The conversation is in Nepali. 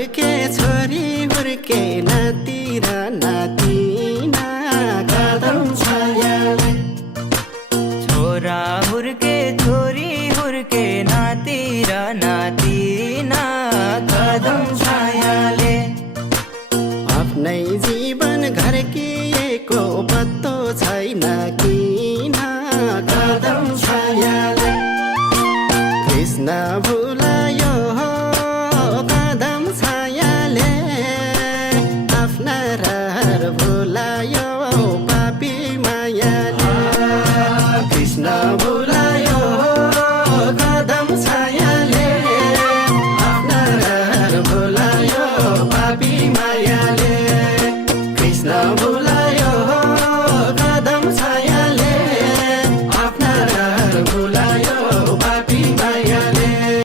हुर्के छोरी हुर्के नाति र नातिना कदम छायाले। छोरा हुर्के छोरी हुर्के नाति र नातिना कदम छायाले। आफ्नै जीवन घर्किएको पत्तो छैन किन कदम छायाले। कृष्ण भुला